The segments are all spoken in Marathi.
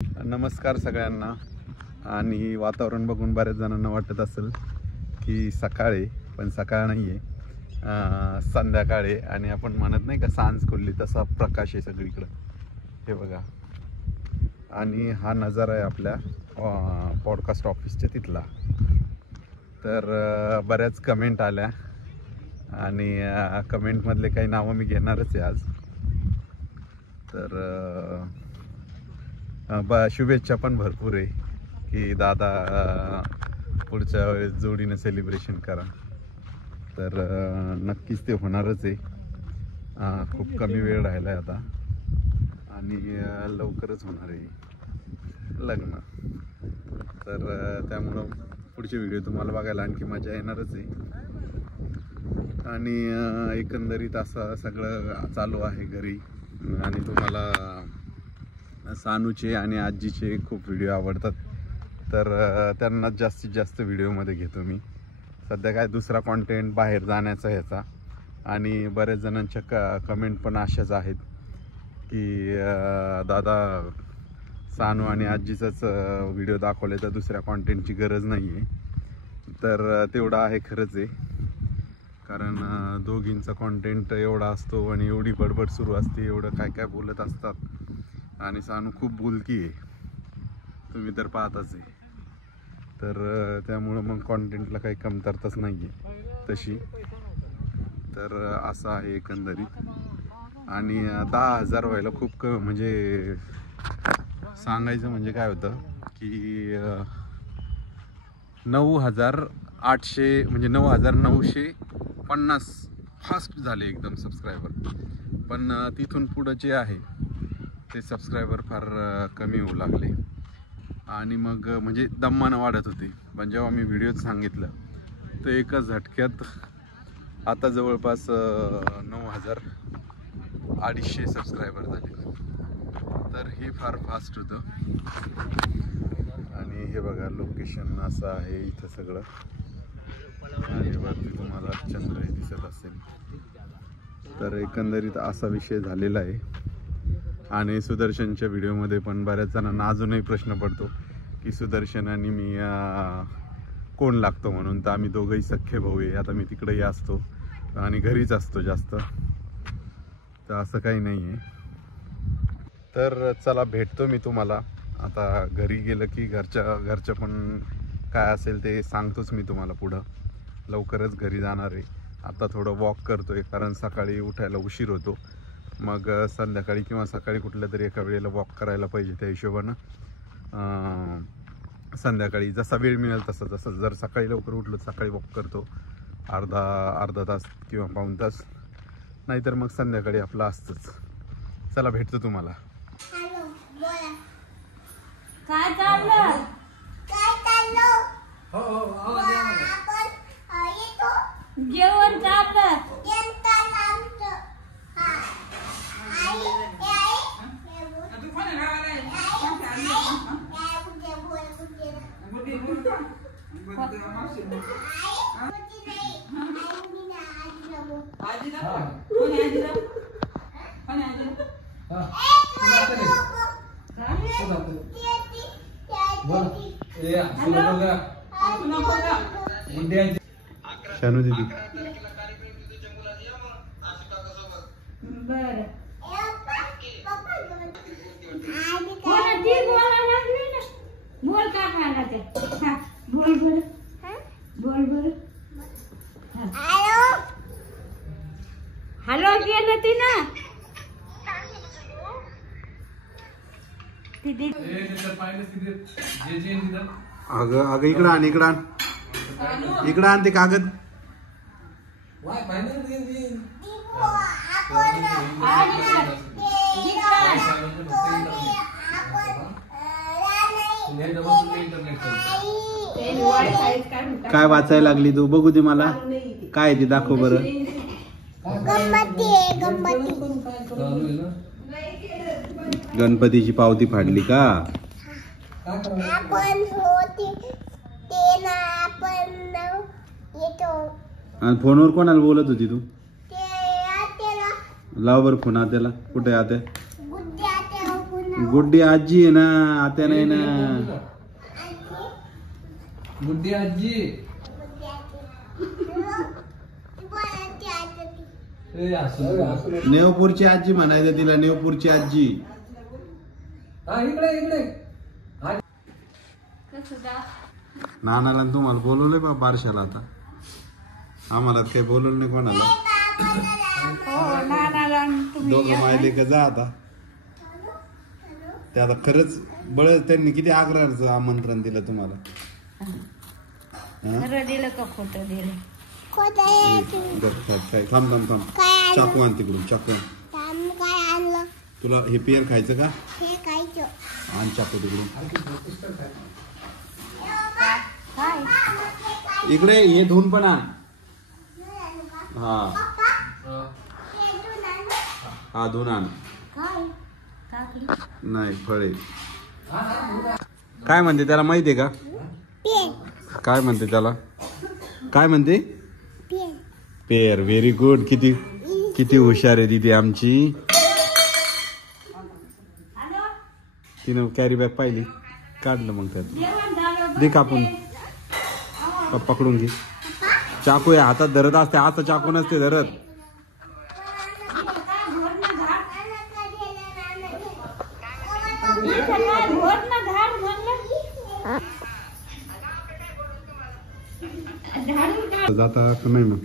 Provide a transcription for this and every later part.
नमस्कार सगळ्यांना। आणि वातावरण बघून बऱ्याच जणांना वाटत असेल की सकाळी, पण सकाळ नाही आहे, संध्याकाळ आहे। आणि आपण म्हणत नाही का सांज खुलली तसा प्रकाश आहे सगळीकडं, हे बघा। आणि हा नजारा आहे आपल्या पॉडकास्ट ऑफिसच्या तिथला। तर बऱ्याच कमेंट आल्या आणि कमेंटमधले काही नावं मी घेणारच आहे आज। तर शुभेच्छा पण भरपूर आहे की दादा पुढच्या वेळेस जोडीनं सेलिब्रेशन करा। तर नक्कीच ते होणारच आहे। खूप कमी वेळ राहिला आहे आता आणि लवकरच होणार आहे लग्न। तर त्यामुळं पुढचे व्हिडिओ तुम्हाला बघायला आणखी मजा येणारच आहे। आणि एकंदरीत असं सगळं चालू आहे घरी। आणि तुम्हाला सानूचे आणि आजीचे खूप व्हिडिओ आवडतात, तर त्यांना जास्तीत जास्त व्हिडिओमध्ये घेतो मी। सध्या काय दुसरा कॉन्टेंट बाहेर जाण्याचा ह्याचा। आणि बऱ्याच जणांच्या कमेंट पण अशाच आहेत की दादा सानू आणि आजीचाच व्हिडिओ दाखवले तर दुसऱ्या कॉन्टेंटची गरज नाही आहे। तर तेवढं आहे खरंच आहे, कारण दोघींचा कॉन्टेंट एवढा असतो आणि एवढी बडबड सुरू असते, एवढं काय काय बोलत असतात। आणि सानू खूप बोलकी आहे, तुम्ही तर पाहताच आहे। तर त्यामुळं मग कॉन्टेंटला काही कमतरताच नाही आहे तशी। तर असं आहे एकंदरीत। आणि 10,000 व्हायला खूप म्हणजे सांगायचं म्हणजे काय होतं की 9,800 म्हणजे 9,950 फास्ट झाले एकदम सबस्क्रायबर। पण तिथून पुढं जे आहे ते सबस्क्रायबर फार कमी होऊ लागले। आणि मग म्हणजे दम्मानं वाढत होते, पण जेव्हा मी व्हिडिओत सांगितलं तर एका झटक्यात आता जवळपास 9,250 सबस्क्रायबर झाले। तर हे फार फास्ट होतं। आणि हे बघा लोकेशन असं आहे इथं सगळं, आणि वरती तुम्हाला चंद्रही दिसत असेल। तर एकंदरीत असा विषय झालेला आहे। आणि सुदर्शनच्या व्हिडिओमध्ये पण बऱ्याच जणांना अजूनही प्रश्न पडतो की सुदर्शन आणि मी कोण लागतो म्हणून। तर आम्ही दोघंही सख्खे भाऊ आहे। आता मी तिकडेही असतो आणि घरीच असतो जास्त, तर असं काही नाही आहे। तर चला भेटतो मी तुम्हाला आता घरी गेलं की घरचं पण काय असेल ते सांगतोच मी तुम्हाला पुढं। लवकरच घरी जाणार आहे। आता थोडं वॉक करतोय कारण सकाळी उठायला उशीर होतो। मग संध्याकाळी किंवा सकाळी कुठल्या तरी एका वेळेला वॉक करायला पाहिजे, त्या हिशोबानं संध्याकाळी जसा वेळ मिळेल तसा। जसं जर सकाळी लवकर उठलो सकाळी वॉक करतो अर्धा तास किंवा पाऊण तास, नाहीतर मग संध्याकाळी आपलं असतंच। चला भेटतो तुम्हाला। काय चाललं? जेवण चाललं। शानू दीदी बरं बोल काय खायला ते, बोल बर, बोल बर। हॅलो केलं ती ना अगं इकडं आण, इकडं आण ते कागद। काय वाचायला लागली तू? बघू दे मला काय ते, दाखव बरं। गणपतीची पावती फाडली का? आणि फोनवर कोणाला बोलत होती तू? लाव बर फोन आत्याला। कुठे आत्या? गुड्डी आजी आहे ना, आत्या नाही ना. गुड्डी आजी. नेवपूरची आजी म्हणायचं तिला, नेवपूरची आजी. इकडे इकडे. नानाला तुम्हाला बोलवलंय बा बारशाला. आता आम्हाला काही बोलवलं नाही कोणाला. दोघं मायले का जा आता. ते आता खरंच बळ त्यांनी किती आग्रहाचं आमंत्रण दिलं तुम्हाला. खरं दिलं का खोटं दिलं? थांब थांब थांब. चाकू आण तिकडून, चाकू आण. तुला हे पेर खायचं का? आण चाकू तिकडून. इकडे हे धुवून पण आण. हा हा धुवून आण. नाही फळे काय म्हणते त्याला माहितीये का? काय म्हणते त्याला? काय म्हणते? पेर. Very good. किती किती हुशार आहे दीदी आमची. तिनं कॅरी बॅग पाहिली, काढलं मग त्यात. दे कापून. पकडून घे. चाकू आहे हातात धरत असते, आता चाकू नसते धरत. जाता का नाही मग?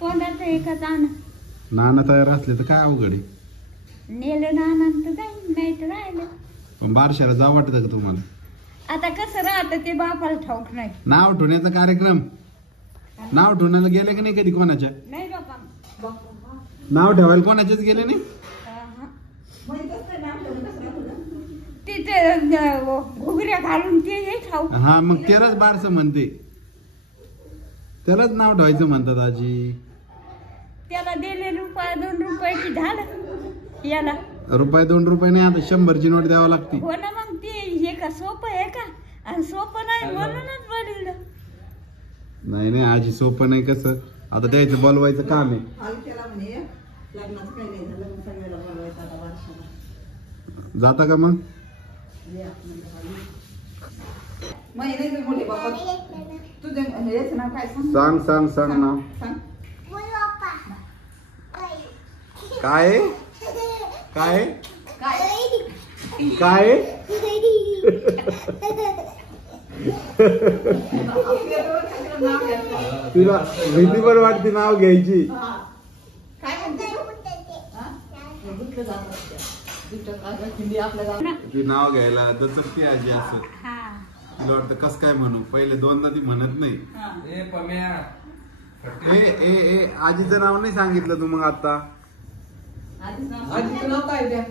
तोंडाचं एकच आण. नाना तयार असले तर काय अवघड आहे. नेलं नाना तर जाईल, नाही तर राहिलं. पण बारशाला जा वाटत का तुम्हाला? आता कसं राहतं ते बापाला ठाऊक नाही. नाव ठेवण्याचा कार्यक्रम. नाव ठेवण्याला गेले की नाही कधी कोणाच्या? नाही बापा. नाव ठेवायला कोणाच्याच गेले नाही. तिथे घुगऱ्या घालून ते हे खाऊ. हा मग त्यालाच बारस म्हणते, त्यालाच नाव ठेवायचं म्हणतात आजी. त्याला दिले रुपये 2 रुपयाची झालं. याला रुपये 2 रुपये नाही, आता 100ची नोट द्यावं लागते. हो ना. मग ते हे का सोपं आहे का? आणि सोपं नाही म्हणूनच बोलवलं. नाही नाही आजी सोपं नाही. कसं आता द्यायचं बोलवायचं काम आहे. जाता का मग? सांग सांग सांग नाव. काय काय काय? तिला भीती पण वाटते नाव घ्यायची. ती नाव घ्यायला दचकते आजी. असं तिला वाटतं कस काय म्हणू. पहिले दोनदा ती म्हणत नाही. ए ए ए आजीचं नाव नाही सांगितलं तू मग आता. आजीचं नाव काय द्या?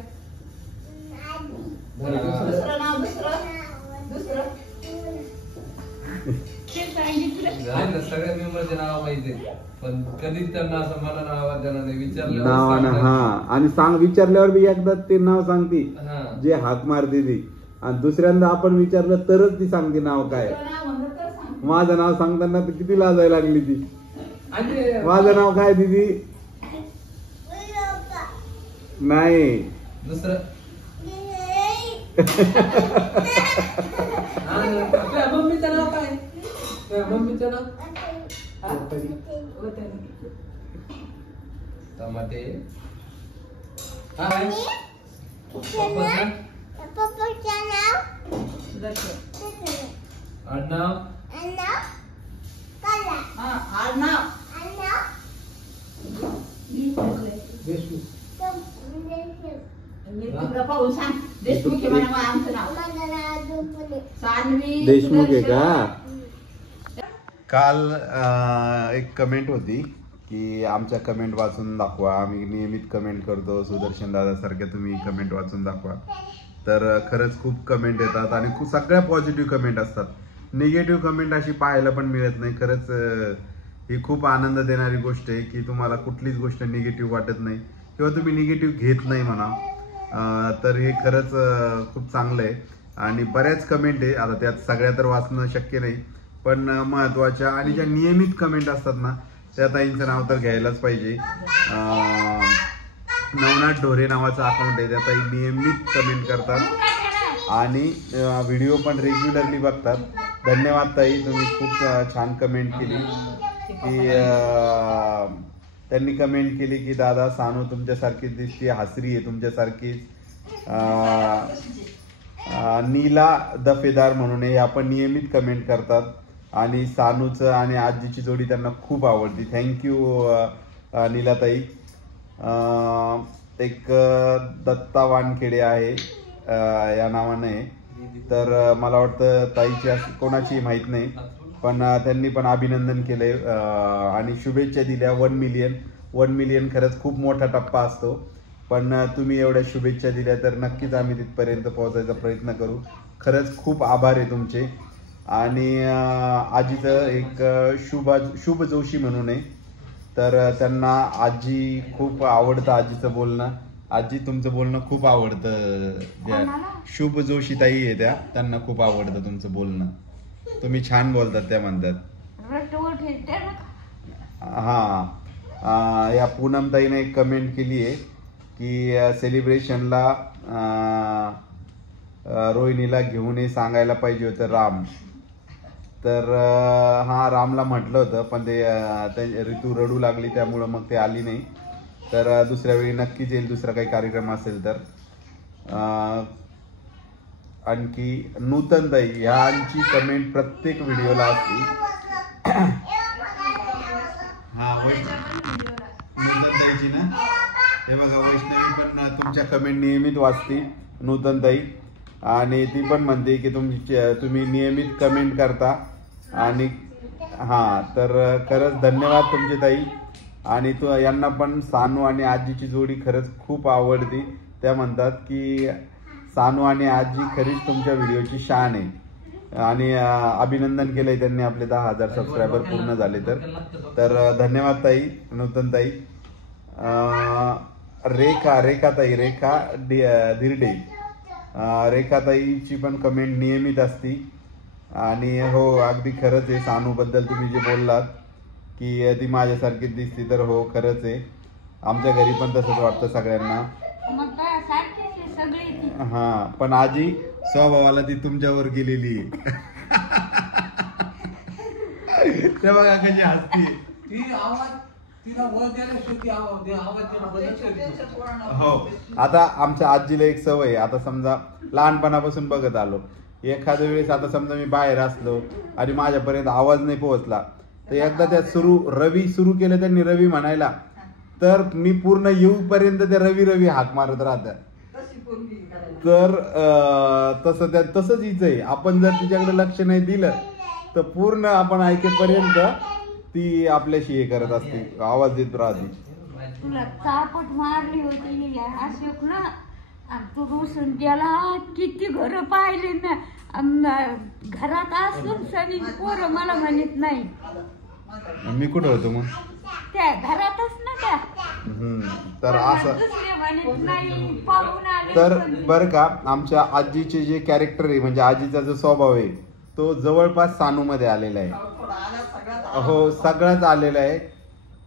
सगळ्या मेंबरचे नाव माहिती, पण कधीच त्यांना असं मला नाव देणार नाही. विचारलं नावानं हा. आणि सांग विचारल्यावर बी एकदा ते नाव सांगते जे हाक मारते ती. आणि दुसऱ्यांदा आपण विचारलं तरच ती सांगते नाव काय. माझं नाव सांगताना किती लाजायला लागली ती. माझं नाव काय दीदी? नाही दुसरं मम्मीचं नाव काय? मम्मीचं नाव टमाटे. आडनाव देशमुख आहे का? काल एक कमेंट होती की आमच्या कमेंट वाचून दाखवा. आम्ही नियमित कमेंट करतो, सुदर्शन दादा सारख्या तुम्ही कमेंट वाचून दाखवा. तर खरंच खूप कमेंट येतात आणि सगळ्या पॉझिटिव्ह कमेंट असतात. निगेटिव्ह कमेंट अशी पाहायला पण मिळत नाही. खरंच ही खूप आनंद देणारी गोष्ट आहे की तुम्हाला कुठलीच गोष्ट निगेटिव्ह वाटत नाही किंवा तुम्ही निगेटिव्ह घेत नाही म्हणा. तर हे खरंच खूप चांगलं आहे. आणि बऱ्याच कमेंट आहे, आता त्यात सगळ्या तर वाचणं शक्य नाही, पण महत्त्वाच्या आणि ज्या नियमित कमेंट असतात ना त्या ताईंचं नाव तर घ्यायलाच पाहिजे. नवनाथ ढोरे नावाचं अकाउंट आहे, त्यात नियमित कमेंट करतात आणि व्हिडिओ पण रेग्युलरली बघतात. धन्यवाद ताई, तुम्ही खूप छान कमेंट केली की त्यांनी कमेंट केली की दादा सानू तुमच्यासारखीच दिसते, हसरी आहे तुमच्यासारखीच. नीला दफेदार म्हणून हे आपण नियमित कमेंट करतात आणि सानूचं आणि आजीची जोडी त्यांना खूप आवडती. थँक्यू नीलाताई. एक दत्ता वानखेडे आहे या नावाने, तर मला वाटतं ताईची कोणाची माहीत नाही, पण त्यांनी पण अभिनंदन केलंय आणि शुभेच्छा दिल्या. 1 मिलियन खरंच खूप मोठा टप्पा असतो, पण तुम्ही एवढ्या शुभेच्छा दिल्या तर नक्कीच आम्ही तिथपर्यंत पोहोचायचा प्रयत्न करू. खरंच खूप आभार आहे तुमचे. आणि आजीचं एक शुभ जोशी म्हणून आहे, तर त्यांना आजी खूप आवडतं आजीचं बोलणं. आजी तुमचं बोलणं खूप आवडतं. शुभ जोशी ताई आहे त्यांना खूप आवडतं तुमचं बोलणं, तुम्ही छान बोलतात त्या म्हणतात. हा, या पूनम ताईने एक कमेंट केली आहे की सेलिब्रेशनला रोहिणीला घेऊन ये सांगायला पाहिजे होतं राम. तर हा, रामला म्हटलं होतं पण ते ऋतू रडू लागली त्यामुळं मग ते आली नाही. तर दुसऱ्या वेळी नक्कीच येईल, दुसरा काही कार्यक्रम असेल तर. आणखी नूतन ताई ह्यांची कमेंट प्रत्येक व्हिडिओला असते. हा, नूतन ताईची ना, हे बघा वैष्णवी पण तुमच्या कमेंट नियमित वाचते नूतन ताई, आणि ती पण म्हणते की तुम्ही नियमित कमेंट करता. आणि हा, तर खरंच धन्यवाद तुमचे ताई. आणि यांना पण सानू आणि आजीची जोडी खरंच खूप आवडती. त्या म्हणतात की सानू आणि आजी खरीच तुमच्या व्हिडिओची शान आहे. आणि अभिनंदन केलंय त्यांनी, आपले 10,000 सबस्क्रायबर पूर्ण झाले तर धन्यवाद ताई, नूतन ताई. रेखाताई धिरडे, रेखाताईची पण कमेंट नियमित असती. आणि हो, अगदी खरंच आहे, सानूबद्दल तुम्ही जे बोललात की ती माझ्यासारखीच दिसती, तर हो खरंच आहे. आमच्या घरी पण तसंच वाटतं सगळ्यांना. हा, पण आजी स्वभावाला ती तुमच्यावर गेलेली आहे. ते बघा कशी हसती. हो, आता आमच्या आजीला एक सवय, आता समजा लहानपणापासून बघत आलो, एखाद्या वेळेस आता समजा मी बाहेर असलो आणि माझ्यापर्यंत आवाज नाही पोहोचला, तर एकदा त्या रवी सुरू केलं त्यांनी रवी म्हणायला, तर मी पूर्ण येऊपर्यंत त्या रवी हाक मारत राहतात. तर तसंच हिच आहे. आपण जर तिच्याकडे लक्ष नाही दिलं तर पूर्ण आपण ऐकेपर्यंत ती आपल्याशी हे करत असते, आवाज देत राहते. तुला चापट मारली होती अशोक ना, तू रुसून गेला. किती घर पाहिले ना, घरात असून सनी पोरं मला म्हणत नाही. मी कुठं होतो मग? त्या घरातच ना त्या. तर असं तर बरं का, आमच्या आजीचे जे कॅरेक्टर आहे, म्हणजे आजीचा जो स्वभाव आहे, तो जवळपास सानू मध्ये आलेला आहे. हो, सगळंच आलेलं आहे.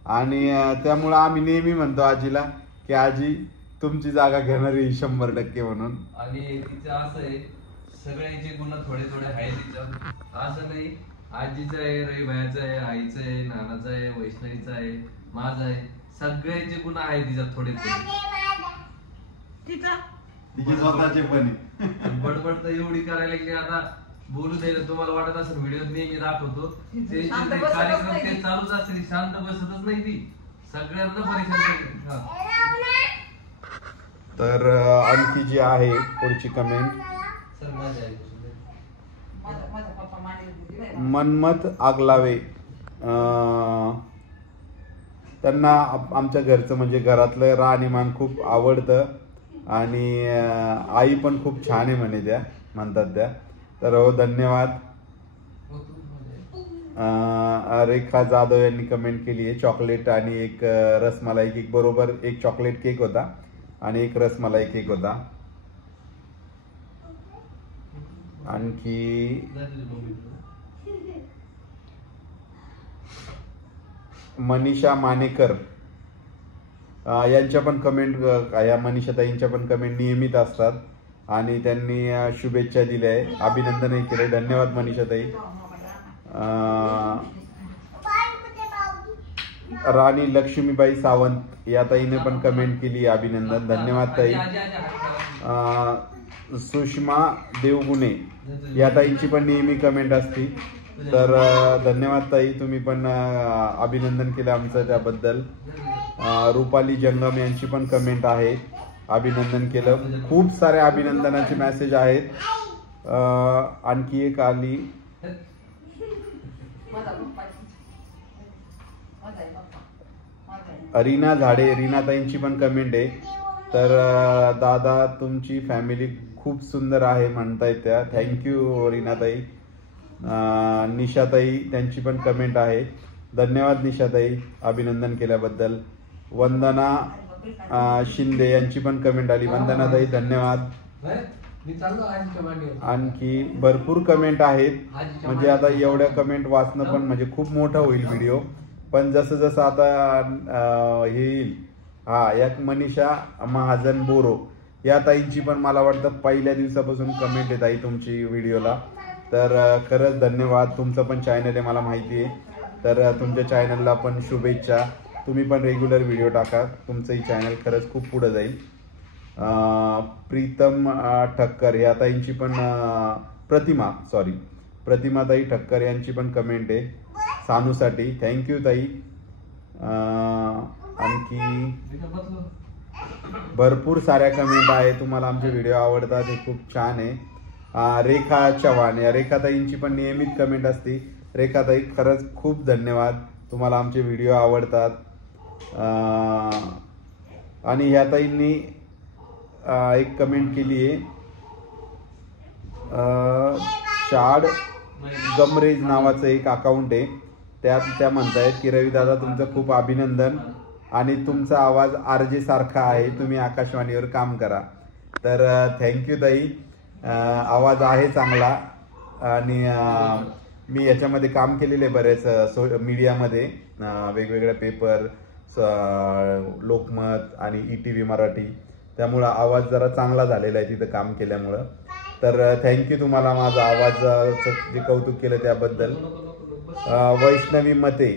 आणि त्यामुळं आम्ही नेहमी म्हणतो आजीला की आजी तुमची जागा घेणारी 100% म्हणून. आणि तिचं असं आहे, सगळ्यांचे गुण थोडे थोडे आहे तिचं. असं नाही आजीचं आहे, रविभाईचं आहे, आईचं आहे, नानाचं आहे, वैष्णवीचं आहे, माझं आहे, सगळ्यांचे गुण आहे तिच्यात थोडे थोडे. तिचे स्वतःचे पण बडबड तर एवढी करायला की आता बोलू द्यायला तुम्हाला वाटत असेल व्हिडिओ नेहमी दाखवतो, ते कार्यक्रम ते चालूच असते, शांत बसतच नाही ती, सगळ्यांना परेशान. तर आणखी जी आहे पुढची कमेंट, मनमत आगलावे, त्यांना आमच्या घरचं म्हणजे घरातलं राहणीमान खूप आवडतं आणि आई पण खूप छान आहे म्हणे त्या, म्हणतात त्या. तर हो, धन्यवाद. रेखा जाधव यांनी कमेंट केली आहे, चॉकलेट आणि एक रसमलाई केक. बरोबर, एक चॉकलेट केक होता आणि एक रसमलाई केक होता. आणखी मनीषा मानेकर, यांच्या पण कमेंट, या मनीषाताईंच्या पण कमेंट नियमित असतात आणि त्यांनी शुभेच्छा दिल्या आहे, अभिनंदनही केले. धन्यवाद मनीषाताई. राणी लक्ष्मीबाई सावंत या ताईने पण कमेंट केली, अभिनंदन, धन्यवाद ताई. सुषमा देवगुणे या ताईंची पण नेहमी कमेंट असती, तर धन्यवाद ताई, तुम्ही पण अभिनंदन केलं आमचं त्याबद्दल. रुपाली जंगम यांची पण कमेंट आहे, अभिनंदन केलं. खूप सारे अभिनंदनाचे मेसेज आहेत. आणखी एक आली, रीना झाडे, रीनाताईंची पण कमेंट आहे. तर दादा तुमची फॅमिली खूप सुंदर आहे म्हणतायत त्या, थँक्यू रीनाताई. निशाताई त्यांची पण कमेंट आहे, धन्यवाद निशाताई अभिनंदन केल्याबद्दल. वंदना शिंदे यांची पण कमेंट आली, वंदनाताई धन्यवाद. आणखी भरपूर कमेंट आहेत, म्हणजे आता एवढ्या कमेंट वाचणं पण म्हणजे खूप मोठा होईल व्हिडिओ, पण जसं जसं आता हे येईल. एक मनीषा महाजन बोरो या ताईंची पण मला वाटतं पहिल्या दिवसापासून कमेंट आहे ताई तुमची व्हिडिओला, तर खरंच धन्यवाद. तुमचं पण चॅनल आहे मला माहिती आहे, तर तुमच्या चॅनलला पण शुभेच्छा. तुम्ही पण रेग्युलर व्हिडिओ टाका, तुमचंही चॅनल खरंच खूप पुढे जाईल. प्रीतम ठक्कर या ताईंची पण, प्रतिमाताई ठक्कर यांची पण कमेंट आहे सानूसाठी, थँक्यू ताई. आणखी भरपूर साऱ्या कमेंट आहे, तुम्हाला आमचे व्हिडिओ आवडतात, हे खूप छान आहे. रेखा चव्हाण या रेखाताईंची पण नियमित कमेंट असते. रेखाताई खरंच खूप धन्यवाद, तुम्हाला आमचे व्हिडिओ आवडतात. आणि ह्या ताईंनी एक कमेंट केली आहे, शाड गमरेज नावाचं एक अकाउंट आहे, त्या म्हणतायत की रवी दादा तुमचं खूप अभिनंदन आणि तुमचा आवाज RJ सारखा आहे, तुम्ही आकाशवाणीवर काम करा. तर थँक्यू ताई, आवाज आहे चांगला आणि मी याच्यामध्ये काम केलेले बरेच मीडियामध्ये, वेगवेगळ्या पेपर, लोकमत आणि ETV मराठी, त्यामुळं आवाज जरा चांगला झालेला आहे तिथं काम केल्यामुळं. तर थँक्यू तुम्हाला माझा आवाजाचं जे कौतुक केलं त्याबद्दल. वैष्णवी मते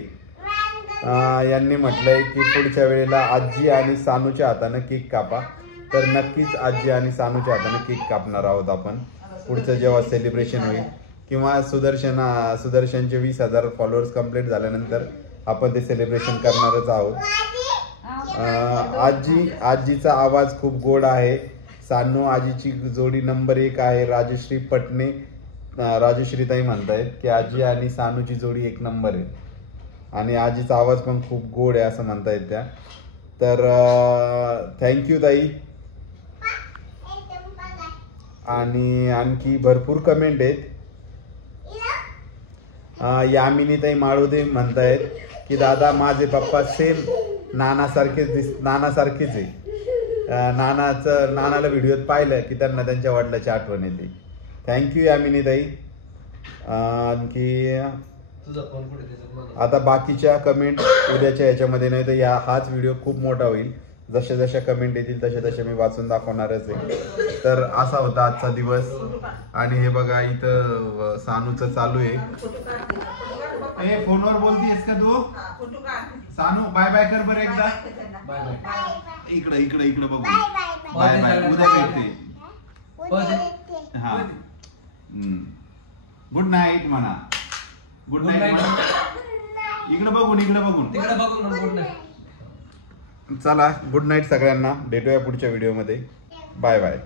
यांनी म्हटलंय की पुढच्या वेळेला आजी आणि सानूच्या हातानं केक कापा. तर नक्कीच आजी आणि सानूच्या हातानं केक कापणार आहोत आपण पुढचं जेव्हा सेलिब्रेशन होईल, किंवा सुदर्शनचे 20,000 फॉलोअर्स कंप्लीट झाल्यानंतर आपण ते सेलिब्रेशन करणारच आहोत. आजीचा आवाज खूप गोड आहे. सानू आजीची जोडी नंबर 1 आहे. राजश्री पटणे, राजश्रीताई म्हणतायत की आजी आणि सानूची जोडी 1 नंबर आहे आणि आजीचा आवाज पण खूप गोड आहे असं म्हणतायत त्या. तर थँक्यू ताई. आणि आणखी भरपूर कमेंट आहेत. यामिनीताई माळुदे म्हणतायत की दादा माझे पप्पा सेम नानासारखेच आहे. नानाला व्हिडिओत पाहिलं की त्यांना त्यांच्या वडिलांची आठवण येते. थँक्यू यामिनीताई. आणखी आता बाकीच्या कमेंट उद्याच्या याच्यामध्ये नाही तर हाच व्हिडिओ खूप मोठा होईल. जशा जशा कमेंट येतील तशा मी वाचून दाखवणारच आहे. तर असा होता आजचा दिवस. आणि हे बघा इथं सानूचं चालू आहे. ए फोनवर बोलतीयस का तू? सानू बाय बाय कर बरं एकदा. Bye bye. इकडे बघू. Bye bye. उद्या भेटते. हा गुड नाईट म्हणा. Good night. इकडे बघून गुड नाईट. चला गुड नाईट सगळ्यांना. भेटूया पुढच्या व्हिडिओमध्ये. Bye bye.